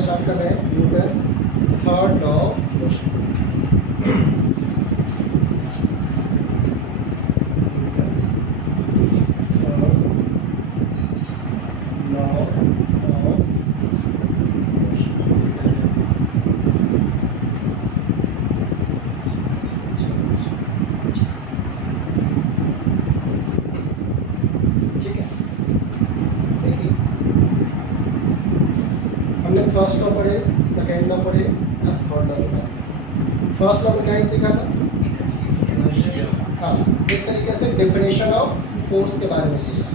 Start कर रहे हैं Newton's third law of motion. First law पढ़े, सेकेंड लॉ पढ़े, अब थर्ड लॉ पढ़े। फर्स्ट लॉ में क्या ही सीखा था? हाँ, एक तरीके से डेफिनेशन ऑफ फोर्स के बारे में सीखा।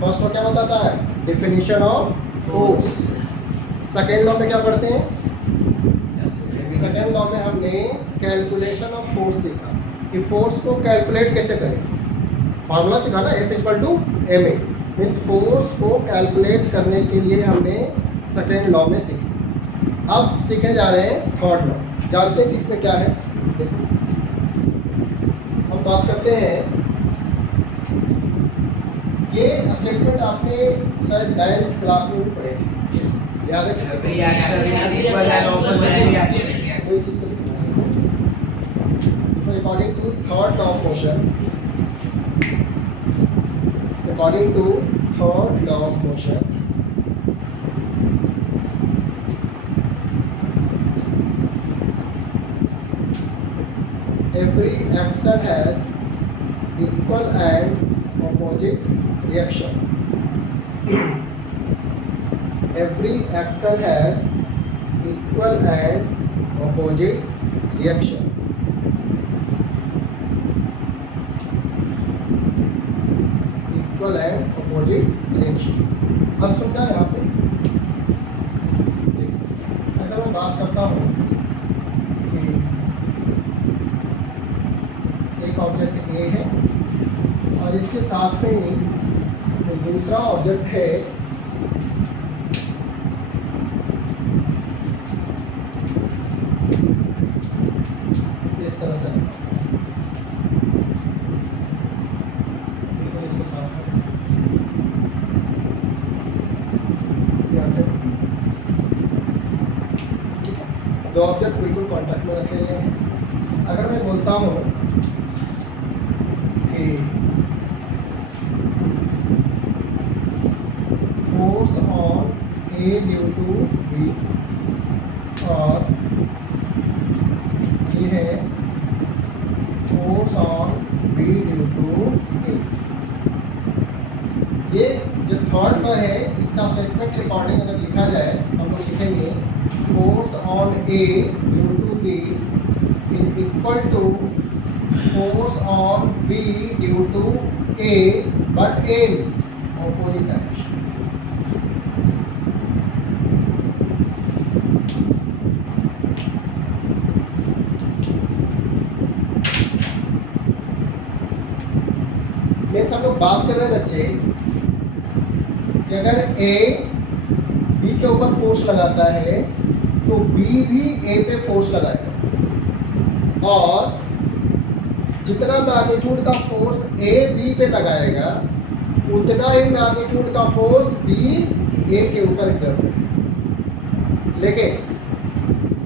फर्स्ट लॉ क्या बताता है? Definition of force. Second law में क्या पढ़ते हैं? सेकेंड लॉ में हमने कैलकुलेशन ऑफ फोर्स सीखा कि फोर्स को कैलकुलेट कैसे करें। फॉर्मूला सीखा ना, F=ma, मीन्स फोर्स को कैलकुलेट करने के लिए हमने सेकेंड लॉ में सीखी। अब सीखने जा रहे हैं थर्ड लॉ। जानते हैं कि इसमें क्या है? देखो, हम बात करते हैं, ये स्टेटमेंट आपने शायद 9th क्लास में भी पढ़े थे, याद है? According to third law of motion, according to third law of motion, every action has equal and opposite reaction. Every action has equal and opposite reaction. Equal and opposite reaction. अब सुनना है यहाँ पे। अगर मैं बात करता हूँ कि एक ऑब्जेक्ट ए है और इसके साथ में ही दूसरा ऑब्जेक्ट है इस तरह से, इसके साथ दो ऑब्जेक्ट बिल्कुल कांटेक्ट में रखे हैं। अगर मैं बोलता हूँ force on A due to B, और ये है force on B due to A. ये जो थर्ड लॉ है, इसका स्टेटमेंट अकॉर्डिंग अगर लिखा जाए, हम लोग लिखेंगे force on A due to B is equal to force on B due to A but in opposite direction. Means हम लोग बात कर रहे हैं बच्चे कि अगर A B के ऊपर फोर्स लगाता है तो B भी A पे फोर्स लगाएगा, और जितना मैग्नीट्यूड का फोर्स ए बी पे लगाएगा उतना ही मैग्नीट्यूड का फोर्स बी ए के ऊपर एक्सर्ट करेगा, लेकिन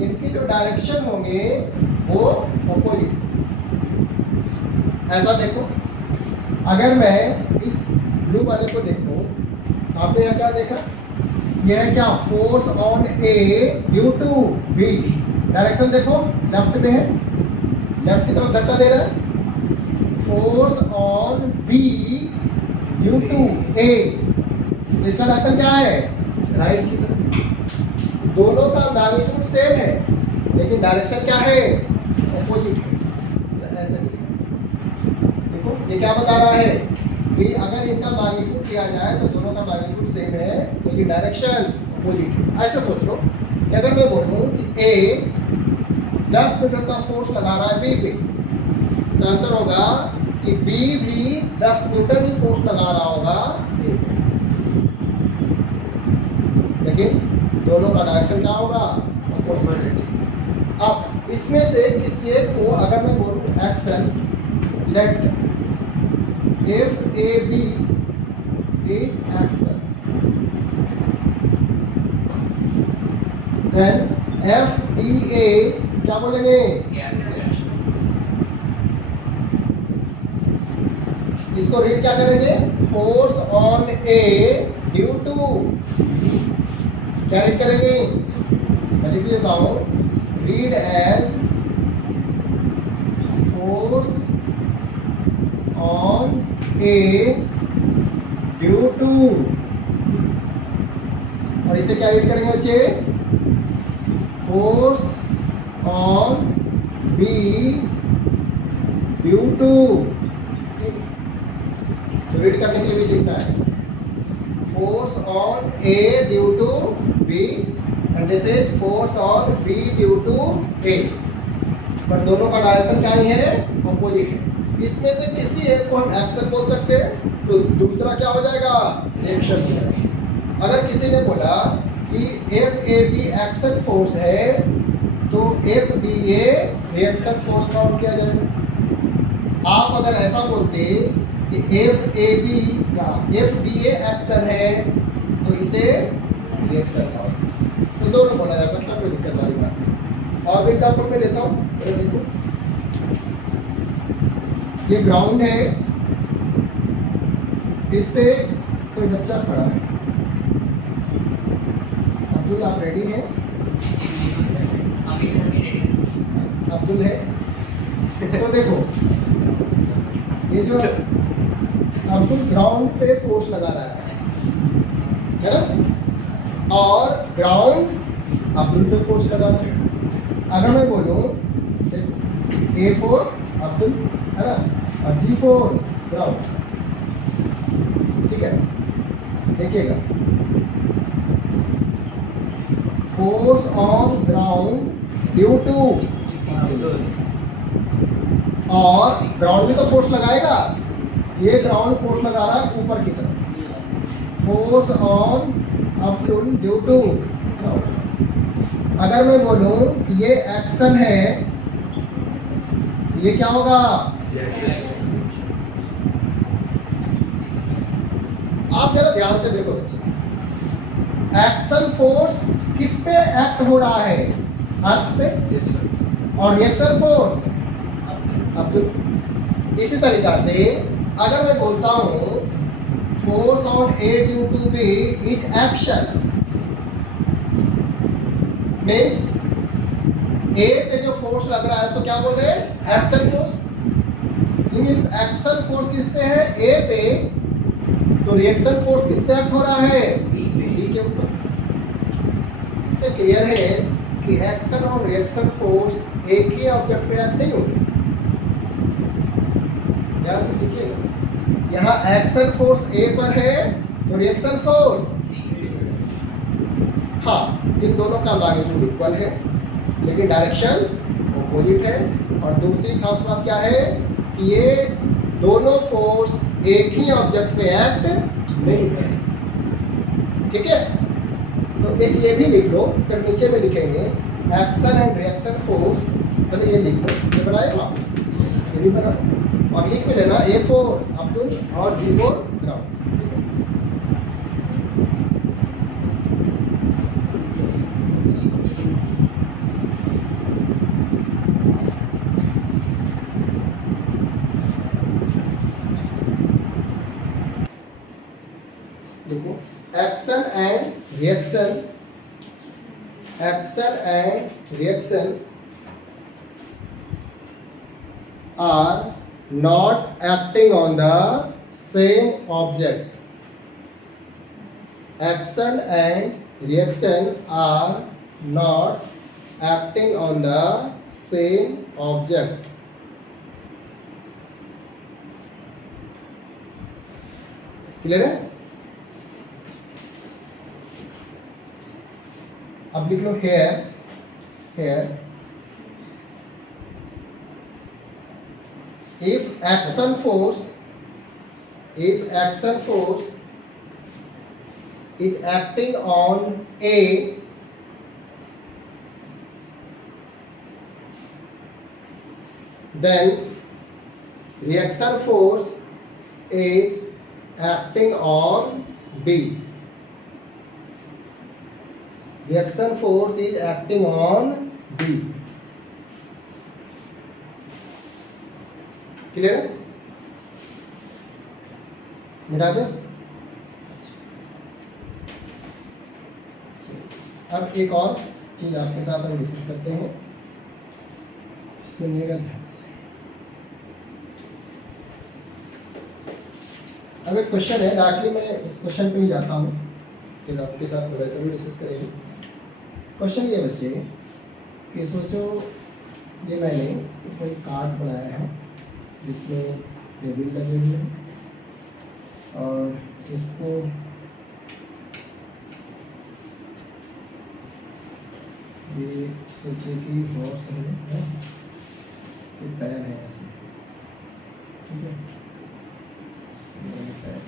इनकी जो डायरेक्शन होंगे वो अपोजिट। ऐसा देखो, अगर मैं इस ब्लू वाले को देखूं, आपने यहाँ क्या देखा? यह है क्या? Force on A due to B. Direction देखो, लेफ्ट में है, लेफ्ट की तरफ धक्का दे रहा है। Force on B due to A, इसका डायरेक्शन क्या है? राइट की तरफ। दोनों का मैग्नीट्यूड सेम है लेकिन डायरेक्शन क्या है? अपोजिट है। ऐसे देखो, ये क्या बता रहा है कि अगर इनका मैग्नीट्यूड किया जाए तो दोनों का मैग्नीट्यूड सेम है लेकिन डायरेक्शन अपोजिट है। ऐसा सोच लो कि अगर मैं बोलूँ कि ए 10 न्यूटन का फोर्स लगा रहा है बी पे, तो आंसर होगा कि बी भी 10 न्यूटन ही फोर्स लगा रहा होगा ए, लेकिन दोनों का डायरेक्शन क्या होगा? अपोजिट। अब इसमें से किसी एक को अगर मैं बोलूँ action, let F A B is action, then F B A क्या बोलेंगे, इसको रीड क्या करेंगे, force on A due to, क्या रीड करेंगे, मैं लिख देता हूं, read as force on A due to, और इसे क्या रीड करेंगे बच्चे, force on B due to, तो रीड करने के लिए भी सीखना है, force on A due to B and this is force on B due to ए, पर दोनों का डायरेक्शन क्या ही है, अपोजिट है। इसमें से किसी एक को हम एक्शन बोल सकते हैं, तो दूसरा क्या हो जाएगा, रिएक्शन हो जाएगा। अगर किसी ने बोला कि F A B action force है, तो F B A reaction force count किया जाएगा। आप अगर ऐसा बोलते कि एफ ए बी या एफ बी ए एक्शन है, तो इसे रिएक्शन काउंट, तो दोनों बोला जा सकता है, कोई दिक्कत वाली बात नहीं। और भी एग्जाम्पल में लेता हूँ, देखो ये ग्राउंड है, इस पे कोई बच्चा खड़ा है, अब्दुल आप रेडी हैं, अब्दुल है, तो देखो ये जो अब्दुल ग्राउंड पे फोर्स लगा रहा है ना, और ग्राउंड अब्दुल पे फोर्स लगा रहा है। अगर मैं बोलूँ ए फोर अब्दुल है ना, और जी फोर ग्राउंड, ठीक है, देखिएगा force on ground due to, और ग्राउंड भी तो फोर्स लगाएगा, ये ग्राउंड फोर्स लगा रहा है ऊपर की तरफ, force on Abdul due to ground. अगर मैं बोलूं कि ये एक्शन है, ये क्या होगा, आप जरा ध्यान से देखो बच्चे, एक्शन फोर्स किस पे एक्ट हो रहा है, अर्थ पे, और रिएक्शन फोर्स अब्दुल। इसी तरीका से अगर मैं बोलता हूं force on A due to B is action, means A पे जो फोर्स लग रहा है तो क्या बोल रहे हैं, action force. Means action force किस पे है, ए पे, तो रिएक्शन फोर्स किस पे एक्ट हो रहा है, बी के ऊपर। इससे क्लियर है कि एक्शन और रिएक्शन फोर्स एक ही ऑब्जेक्ट पे एक्ट नहीं होते। ध्यान से सीखिएगा, यहाँ एक्शन फोर्स ए पर है, तो रिएक्शन फोर्स, हाँ इन दोनों का मैग्नीट्यूड इक्वल है, लेकिन डायरेक्शन अपोजिट है। और दूसरी खास बात क्या है कि ये दोनों फोर्स एक ही ऑब्जेक्ट पे एक्ट नहीं करते, ठीक है। तो एक ये भी लिख लो, फिर नीचे में लिखेंगे एक्शन एंड रिएक्शन फोर्स, पहले ये लिख लो, ये बनाए आप, ये भी बना, और लिख भी लेना ए फोर अब्दुल और जी फोर ग्राउंड। देखो action and reaction, action and reaction are not acting on the same object. Action and reaction are not acting on the same object. Clear है? अब लिख लो here, here if action force is acting on A, then reaction force is acting on B. Reaction force is acting on B. Clear है? मिटा दे। अब एक और चीज आपके साथ हम डिस्कस करते हैं, सुनिएगा ध्यान से। अब एक क्वेश्चन है, डायरेक्टली मैं इस क्वेश्चन पे ही जाता हूँ, फिर आपके साथ भी डिस्कस करेंगे। क्वेश्चन ये बच्चे कि सोचो ये मैंने कोई कार्ड बनाया है जिसमें टेबल लगे हुए हैं और इसको ये सोचिए कि हॉर्स है, ये पैर है ऐसे, ठीक है, पैर,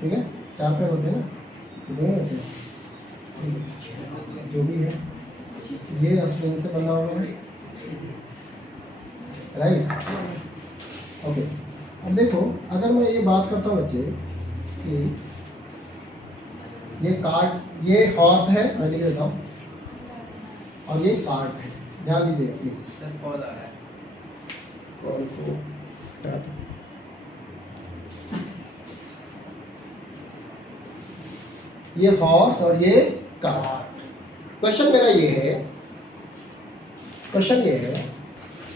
ठीक है, 4 पैर होते हैं ना, कितने होते हैं, जो भी है, ये स्ट्रिंग से बना हुआ है, राइट। ओके, अब देखो अगर मैं ये बात करता हूँ बच्चे कि ये कार्ड, ये हॉर्स है, मैं लिख देता हूँ, और ये कार्ड है, ध्यान दीजिएगा प्लीज। सर कॉल आ रहा है, कॉल को हटा दो। ये हॉर्स और ये कार्ड। क्वेश्चन मेरा ये है, क्वेश्चन ये है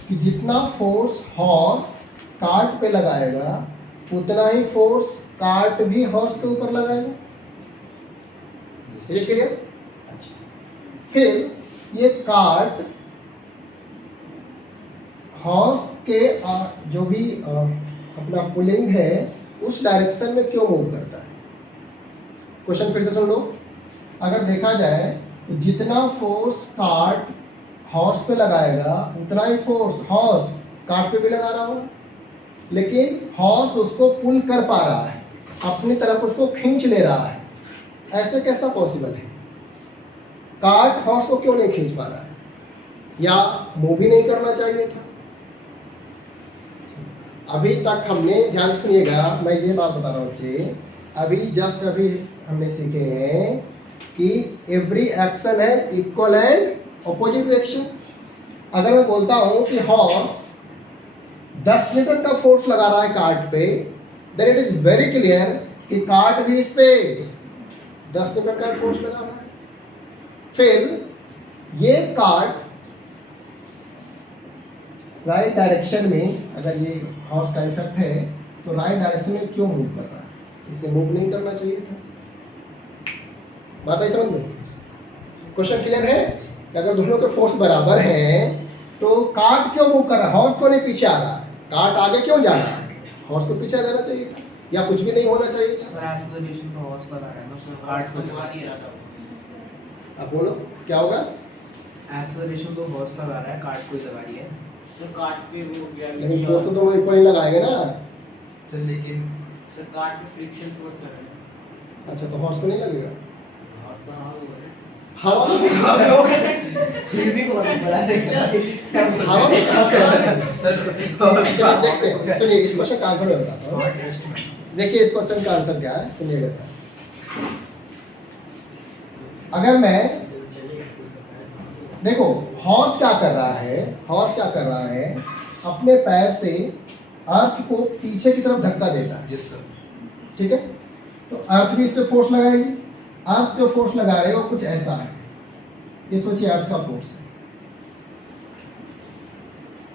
कि जितना फोर्स हॉर्स कार्ट पे लगाएगा उतना ही फोर्स कार्ट भी हॉर्स के ऊपर लगाएगा। ये क्लियर? अच्छा, फिर ये कार्ट हॉर्स के जो भी अपना पुलिंग है उस डायरेक्शन में क्यों मूव करता है? क्वेश्चन फिर से सुन लो। अगर देखा जाए तो जितना फोर्स कार्ट हॉर्स पे लगाएगा उतना ही फोर्स हॉर्स कार्ट पे भी लगा रहा होगा, लेकिन हॉर्स उसको पुल कर पा रहा है, अपनी तरफ उसको खींच ले रहा है। ऐसे कैसा पॉसिबल है? कार्ट हॉर्स को क्यों नहीं खींच पा रहा है, या मूव भी नहीं करना चाहिए था? अभी तक हमने, ध्यान सुनिएगा, मैं ये बात बता रहा हूँ बच्चे, अभी जस्ट अभी हमने सीखे हैं कि एवरी एक्शन है इक्वल एंड ऑपोजिट रिएक्शन। अगर मैं बोलता हूं कि हॉर्स 10 न्यूटन का फोर्स लगा रहा है कार्ट पे, then it is very clear कि कार्ट भी इस पे 10 न्यूटन का फोर्स लगा रहा है। फिर ये कार्ट राइट डायरेक्शन में, अगर ये हॉर्स का इफेक्ट है तो राइट डायरेक्शन में क्यों मूव कर रहा है? इसे मूव नहीं करना चाहिए था। बात आई समझ में? क्वेश्चन क्लियर है कि अगर दोनों के फोर्स बराबर हैं तो कार्ट क्यों मूव कर रहा है? हॉर्स को नहीं पीछे आ रहा है, कार्ट आगे क्यों जा रहा है? हॉर्स को पीछे जाना चाहिए था, या कुछ भी नहीं होना चाहिए था। सर एक्सेलरेशन तो हॉर्स लगा रहा है ना, सर कार्ट को लगा दिया। अब बोलो क्या होगा? एक्सेलरेशन तो हॉर्स लगा रहा है, कार्ट को लगा रही है। सर कार्ट पे वो लेकिन फोर्स तो वो इक्वल लगाएंगे ना। सर लेकिन सर कार्ट पे फ्रिक्शन फोर्स कर रहे हैं। अच्छा, तो हॉर्स को नहीं लगेगा? हॉर्स तो हाँ वो है। हवा में फिर भी बड़ा हवा में कहाँ से होगा? सर चलो देखते हैं, सुनिए इस क्वेश्चन का आंसर मैं बताता हूँ। देखिए इस क्वेश्चन का आंसर क्या है, सुनिएगा। अगर मैं, देखो हॉर्स क्या कर रहा है, हॉर्स क्या कर रहा है, अपने पैर से अर्थ को पीछे की तरफ धक्का देता है। Yes sir. ठीक है, तो अर्थ भी इस पे फोर्स लगाएगी। अर्थ जो फोर्स लगा रहे हो कुछ ऐसा है, ये सोचिए अर्थ का फोर्स है,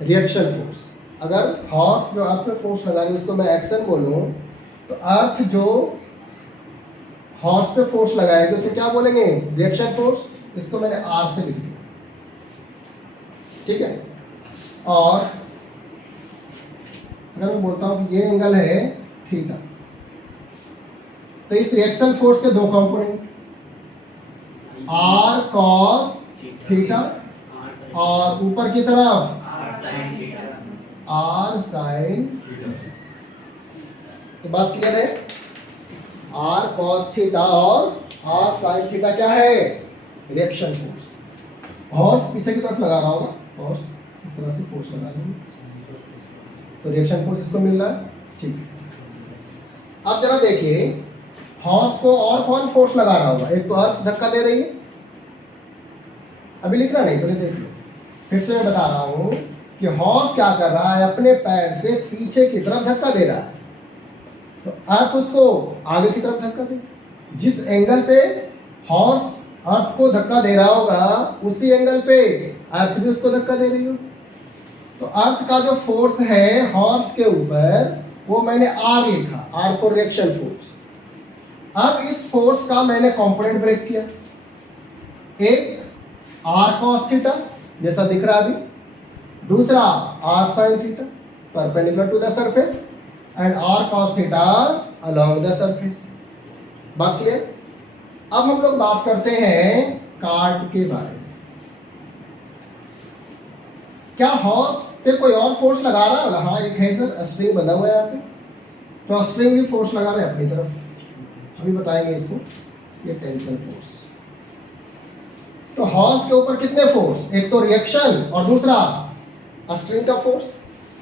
रिएक्शन फोर्स। अगर हॉर्स जो अर्थ पे फोर्स लगा रही है उसको मैं एक्शन बोलूं, तो अर्थ जो हॉर्स पे फोर्स लगाएगी उसको क्या बोलेंगे? Reaction force. इसको मैंने आर से लिख दिया, ठीक है। और अगर मैं बोलता हूं कि ये एंगल है थीटा, तो इस रिएक्शन फोर्स के दो कंपोनेंट, आर कॉस थीटा और ऊपर की तरफ आर साइन। तो बात क्लियर है? आर कॉस थीटा और आर साइन थीटा क्या है? Reaction force. हॉर्स पीछे की तरफ लगा रहा होगा, हॉर्स इस तरह से फोर्स लगा रही है, तो रिएक्शन फोर्स इसको मिल रहा है, ठीक है। अब जरा देखिए, हॉर्स को और कौन फोर्स लगा रहा होगा? एक तो अर्थ धक्का दे रही है, अभी लिखना नहीं, पहले देख लो। फिर से मैं बता रहा हूं कि हॉर्स क्या कर रहा है, अपने पैर से पीछे की तरफ धक्का दे रहा है, तो अर्थ उसको आगे की तरफ धक्का दे। जिस एंगल पे हॉर्स अर्थ को धक्का दे रहा होगा उसी एंगल पे अर्थ भी उसको धक्का दे रही होगी। तो अर्थ का जो फोर्स है हॉर्स के ऊपर वो मैंने आर लिखा, आर को रिएक्शन फोर्स। अब इस फोर्स का मैंने कंपोनेंट ब्रेक किया, एक आर कॉस थीटा जैसा दिख रहा अभी, दूसरा R sine theta perpendicular to the surface and R cos theta along the surface. बात क्लियर? अब हम लोग बात करते हैं कार्ट के बारे में। क्या हॉर्स पे कोई और फोर्स लगा रहा होगा? हाँ, एक है सर, स्ट्रिंग बंधा हुआ है यहाँ पे, तो स्ट्रिंग भी फोर्स लगा रहे हैं अपनी तरफ, अभी बताएंगे इसको। ये टेंशन फोर्स। तो हॉर्स के ऊपर कितने फोर्स? एक तो रिएक्शन और दूसरा स्ट्रिंग का फोर्स,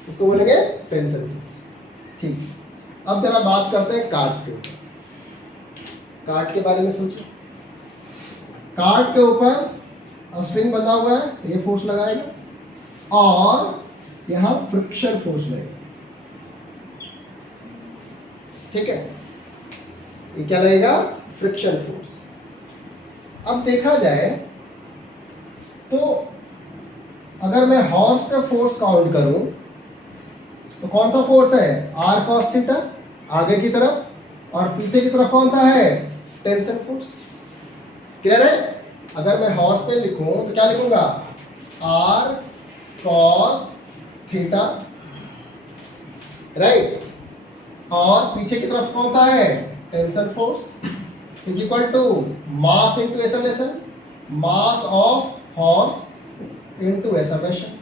इसको बोलेंगे टेंशन फोर्स। ठीक, अब जरा बात करते हैं कार्ट के ऊपर। कार्ट के बारे में सोचो। कार्ट के ऊपर स्ट्रिंग बंधा हुआ है तो ये फोर्स लगाएगा और यहां फ्रिक्शन फोर्स लगेगा, ठीक है? ये क्या लगेगा? Friction force. अब देखा जाए तो अगर मैं हॉर्स पे फोर्स काउंट करूं तो कौन सा फोर्स है? आर कॉस थीटा आगे की तरफ, और पीछे की तरफ कौन सा है? Tension force. क्लियर है? अगर मैं हॉर्स पे लिखूं तो क्या लिखूंगा? आर कॉस थीटा, राइट, और पीछे की तरफ कौन सा है? Tension force is equal to mass into acceleration, mass of horse into acceleration.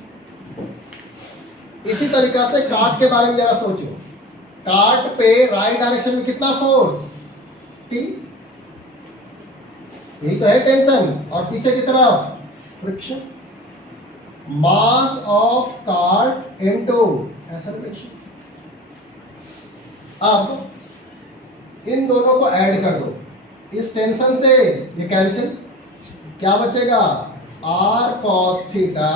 इसी तरीका से कार्ट के बारे में जरा सोचो। कार्ट पे राइट डायरेक्शन में कितना फोर्स? टी, यही तो है टेंशन, और पीछे की तरफ friction. Mass of cart into acceleration. अब इन दोनों को ऐड कर दो, इस टेंशन से ये कैंसिल, क्या बचेगा? R cos theta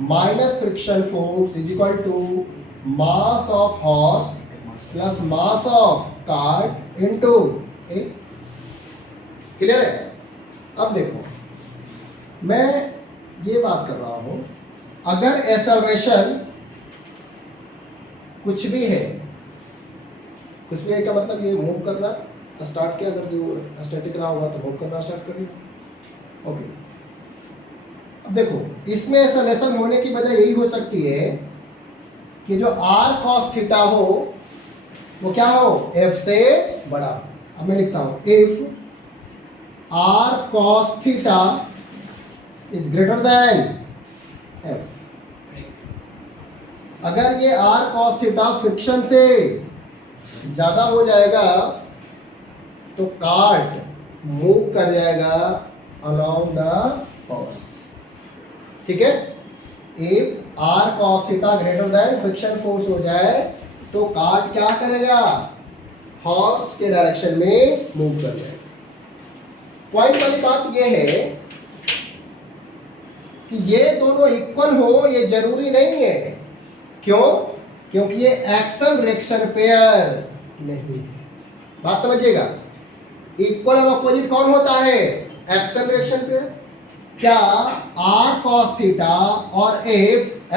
minus friction force is equal to mass of horse plus mass of cart into A. Clear है? अब देखो, मैं ये बात कर रहा हूं, अगर एक्सेलरेशन कुछ भी है, कुछ भी है का मतलब ये मूव करना स्टार्ट किया, अगर जो स्टैटिक रहा होगा तो मूव करना स्टार्ट कर दिया। ओके, अब देखो, इसमें एक्सेलरेशन होने की वजह यही हो सकती है कि जो आर कॉस थीटा हो वो क्या हो? एफ से बड़ा। अब मैं लिखता हूं if R cos theta is greater than F. अगर ये आर कॉस थीटा फ्रिक्शन से ज्यादा हो जाएगा तो कार्ट मूव कर जाएगा अलोंग द हॉर्स, ठीक है? If R cos theta greater than friction force हो जाए तो कार्ट क्या करेगा? हॉर्स के डायरेक्शन में मूव कर जाएगा। पॉइंट वाली बात यह है कि ये दोनों इक्वल हो ये जरूरी नहीं है। क्यों? क्योंकि ये एक्शन रिएक्शन पेयर नहीं। बात समझिएगा, इक्वल और अपोजिट कौन होता है? Action reaction pair. क्या आर कॉस थीटा और एफ